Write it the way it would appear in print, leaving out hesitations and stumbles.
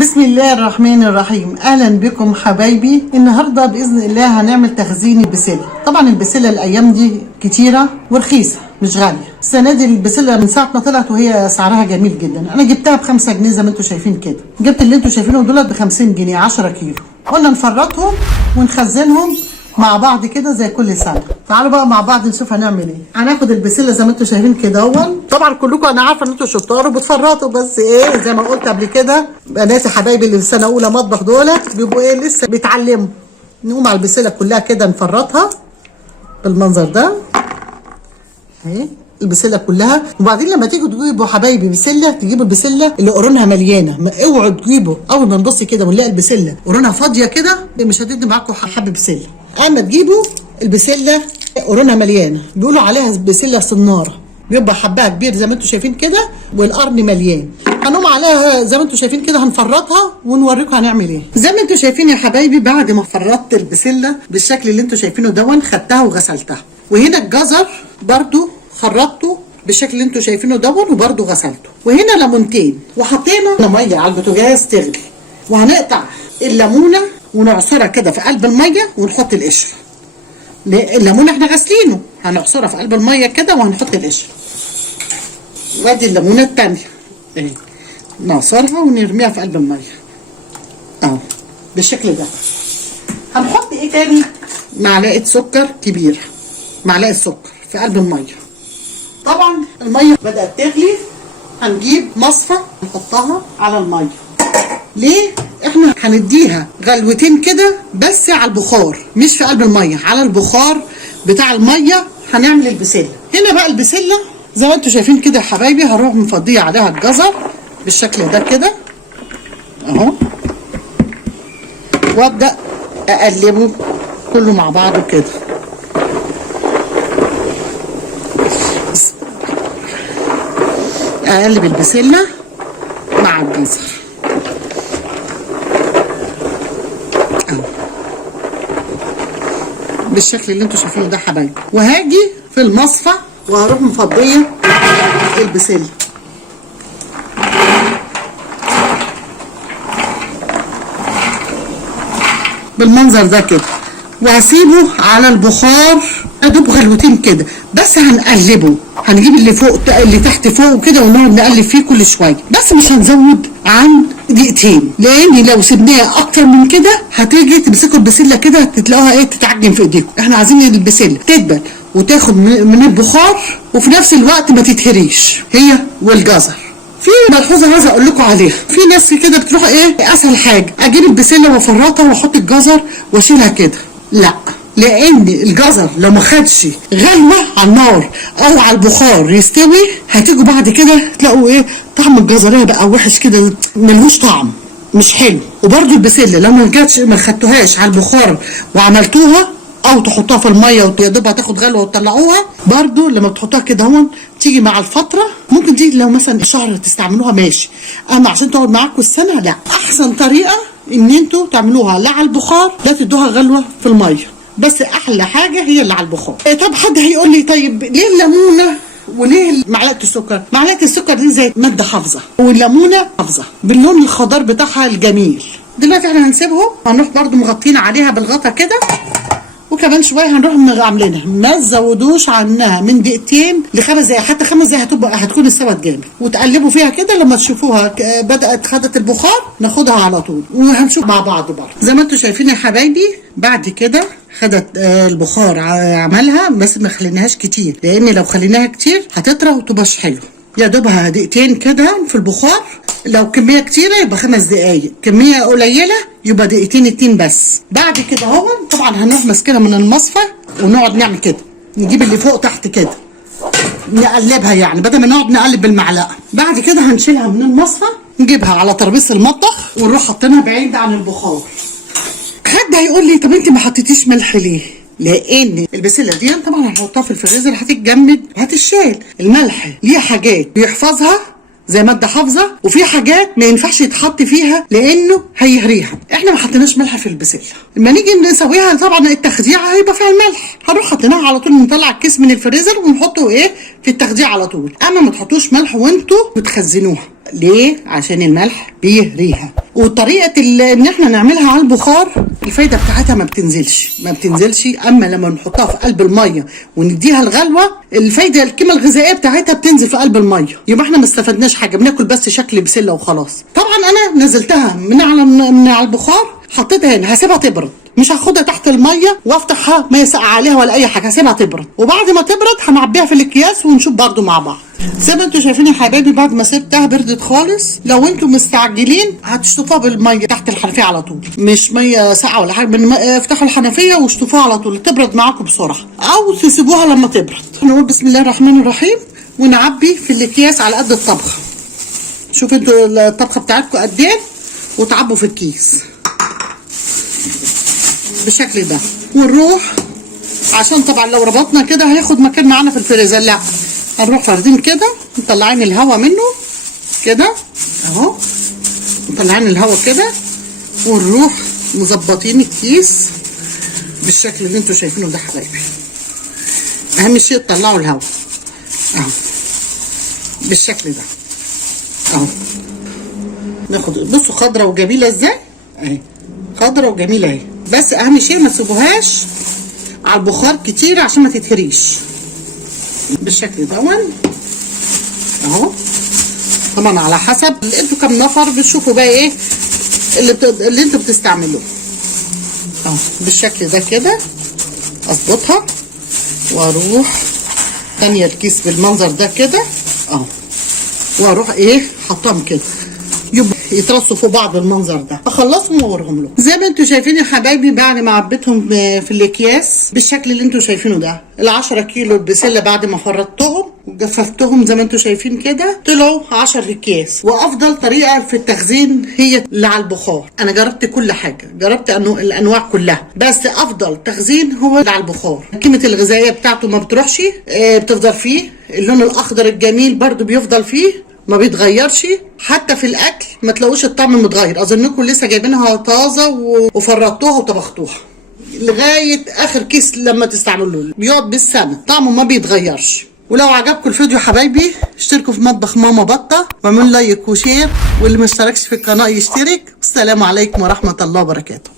بسم الله الرحمن الرحيم. اهلا بكم حبايبي. النهارده باذن الله هنعمل تخزين البسله. طبعا البسله الايام دي كتيره ورخيصه مش غاليه. السنه دي البسله من ساعه ما طلعت وهي سعرها جميل جدا. انا جبتها ب5 جنيه زي ما انتم شايفين كده. جبت اللي انتم شايفينه دولت ب50 جنيه 10 كيلو. قلنا نفرطهم ونخزنهم مع بعض كده زي كل سنه. تعالوا بقى مع بعض نشوف هنعمل ايه. هناخد البسله زي ما انتم شايفين كده اهو. طبعا كلكم انا عارفه ان انتم شطار وبتفرطوا، بس ايه زي ما قلت قبل كده بناتي حبايبي اللي في سنه اولى مطبخ دولت بيبقوا ايه لسه بيتعلموا. نقوم على البسله كلها كده نفرطها بالمنظر ده اهي البسله كلها. وبعدين لما تيجوا تجيبوا حبايبي بسله تجيبوا البسله اللي قرونها مليانه. اوعوا تجيبوا اول ما نبص كده ونلاقي البسله قرونها فاضيه كده مش هتدي معاكم حب بسله. اما تجيبوا البسله قرونها مليانه بيقولوا عليها بسله صناره، بيبقى حبها كبير زي ما انتم شايفين كده والقرن مليان. هنقوم عليها زي ما انتم شايفين كده هنفرطها ونوريكم هنعمل ايه. زي ما انتم شايفين يا حبايبي بعد ما فرطت البسله بالشكل اللي انتم شايفينه دون خدتها وغسلتها. وهنا الجزر برضو خرطته بالشكل اللي انتم شايفينه دون وبرضو غسلته. وهنا ليمونتين وحطينا ميه على البوتاجاز تغلي، وهنقطع الليمونه ونعصرها كده في قلب الميه ونحط القشر. الليمونه احنا غاسلينه هنعصرها في قلب الميه كده وهنحط القشر. وادي الليمونه الثانيه اهي نعصرها ونرميها في قلب الميه اهو بالشكل ده. هنحط ايه تاني؟ معلقه سكر كبيره، معلقه سكر في قلب الميه. طبعا الميه بدات تغلي هنجيب مصفى نحطها على الميه. ليه؟ احنا هنديها غلوتين كده بس على البخار مش في قلب الميه، على البخار بتاع الميه هنعمل البسله. هنا بقى البسله زي ما انتم شايفين كده يا حبايبي هنروح مفضيه عليها الجزر بالشكل ده كده اهو، وابدا اقلبه كله مع بعضه كده. اقلب البسله مع الجزر اهو بالشكل اللي انتم شايفينه ده حبايبي. وهاجي في المصفى وهروح مفضيه البسله بالمنظر ده كده، وهسيبه على البخار ادوب غلوتين كده بس. هنقلبه هنجيب اللي فوق اللي تحت فوق كده ونقعد نقلب فيه كل شويه، بس مش هنزود عن دقيقتين، لان لو سيبناها اكتر من كده هتيجي تمسكوا البسله كده تلاقوها ايه تتعجن في ايديكم. احنا عايزين البسله تدبل وتاخد من البخار وفي نفس الوقت ما تتهريش هي والجزر. في ملحوظه عايزه اقول لكم عليها، في ناس كده بتروح ايه اسهل حاجه اجيب البسله وافرطها واحط الجزر واشيلها كده. لا، لان الجزر لو ما خدش غلوه على النار او على البخار يستوي هتيجوا بعد كده تلاقوا ايه طعم الجزريه بقى وحش كده ملهوش طعم مش حلو. وبرده البسله لو ما خدتوهاش على البخار وعملتوها او تحطوها في الميه وتقدروا تاخد غلوه وتطلعوها، برده لما بتحطوها كده هون تيجي مع الفتره ممكن دي لو مثلا شهر تستعملوها ماشي، اما عشان تقعد معاكم السنه لا. احسن طريقه ان انتوا تعملوها لا على البخار لا تدوها غلوه في الميه، بس احلى حاجه هي اللي على البخار. طب حد هيقول لي طيب ليه الليمونه وليه معلقه السكر؟ معلقه السكر دي زي ماده حافظه والليمونه حافظه باللون الخضار بتاعها الجميل. دلوقتي احنا هنسيبهم هنروح برده مغطين عليها بالغطا كده، وكمان شويه هنروح عاملينها ما تزودوش عنها من دقيقتين ل5 دقايق، حتى 5 دقايق هتكون استوت جامد. وتقلبوا فيها كده لما تشوفوها بدات خدت البخار ناخدها على طول وهنشوف مع بعض برضه. زي ما انتم شايفين يا حبايبي بعد كده خدت البخار عملها، بس ما خليناهاش كتير لان لو خليناها كتير هتطرى وتبقاش حلوه. يا دوبها دقيقتين كده في البخار، لو كميه كتيره يبقى 5 دقايق، كميه قليله يبقى دقيقتين 2 بس. بعد كده اهو طبعا هنروح ماسكينها من المصفى ونقعد نعمل كده، نجيب اللي فوق تحت كده نقلبها يعني بدل ما نقعد نقلب بالمعلقه. بعد كده هنشيلها من المصفى نجيبها على ترابيزه المطبخ ونروح حاطينها بعيد عن البخار. حد هيقول لي طب انت ما حطيتيش ملح ليه؟ لان البسله دي طبعا هنحطها في الفريزر هتتجمد وهتتشال. الملح ليه حاجات بيحفظها زي ماده حافظه، وفي حاجات ما ينفعش يتحط فيها لانه هيهريها. احنا ما حطيناش ملح في البسله، لما نيجي نسويها طبعا التخديعه هيبقى فيها الملح، هنروح حطيناها على طول نطلع الكيس من الفريزر ونحطه ايه في التخديع على طول. اما ما تحطوش ملح وانتوا بتخزنوها ليه؟ عشان الملح بيهريها. وطريقه ان احنا نعملها على البخار الفايده بتاعتها ما بتنزلش. اما لما نحطها في قلب الميه ونديها الغلوه الفايده القيمه الغذائيه بتاعتها بتنزل في قلب الميه، يبقى احنا ما استفدناش حاجه، بناكل بس شكل بسله وخلاص. طبعا انا نزلتها من على البخار، حطيتها هنا، هسيبها تبرد، مش هاخدها تحت الميه وافتحها ما يسقع عليها ولا اي حاجه، هسيبها تبرد، وبعد ما تبرد هنعبيها في الاكياس ونشوف برضو مع بعض. زي ما انتوا شايفين يا حبايبي بعد ما سبتها بردت خالص، لو انتوا مستعجلين هتشطفوها بالميه تحت الحنفيه على طول، مش ميه ساقعه ولا حاجه، افتحوا الحنفيه واشطفوها على طول تبرد معاكم بسرعه، او تسيبوها لما تبرد. نقول بسم الله الرحمن الرحيم ونعبي في الاكياس على قد الطبخه. شوفوا انتوا الطبخه بتاعتكم قد ايه وتعبوا في الكيس بالشكل ده. ونروح عشان طبعا لو ربطنا كده هياخد مكان معانا في الفريزر، لا هنروح فاردين كده مطلعين الهواء منه كده اهو، مطلعين الهواء كده، ونروح مظبطين الكيس بالشكل اللي انتوا شايفينه ده حبايبي. اهم شيء تطلعوا الهواء اهو بالشكل ده اهو. ناخد بصوا خضره وجميله ازاي اهي، خضره وجميله اهي، بس اهم شيء ما تسيبوهاش على البخار كتير عشان ما تتهريش بالشكل ده اهو. طبعا على حسب انتوا كام نفر بتشوفوا بقى ايه اللي انتوا بتستعملوه اهو بالشكل ده كده. اظبطها واروح تانية الكيس بالمنظر ده كده اهو، واروح ايه حطهم كده يبقى يترصوا فوق بعض بالمنظر ده. اخلصهم واوريهم لكم. زي ما انتوا شايفين يا حبايبي بعد ما عبيتهم في الاكياس بالشكل اللي انتوا شايفينه ده، ال10 كيلو البسله بعد ما فرطتهم وجففتهم زي ما انتوا شايفين كده طلعوا 10 اكياس. وافضل طريقه في التخزين هي اللي على البخار. انا جربت كل حاجه، جربت الانواع كلها، بس افضل تخزين هو اللي على البخار. القيمه الغذائيه بتاعته ما بتروحش، بتفضل فيه. اللون الاخضر الجميل برده بيفضل فيه ما بيتغيرش، حتى في الاكل ما تلاقوش الطعم متغير. اظنكم لسه جايبينها طازه وفرطوها وطبختوها لغايه اخر كيس لما تستعملوه، بيقعد بالسنه طعمه ما بيتغيرش. ولو عجبكم الفيديو حبايبي اشتركوا في مطبخ ماما بطه واعملوا لايك وشير، واللي ما اشتركش في القناه يشترك. والسلام عليكم ورحمه الله وبركاته.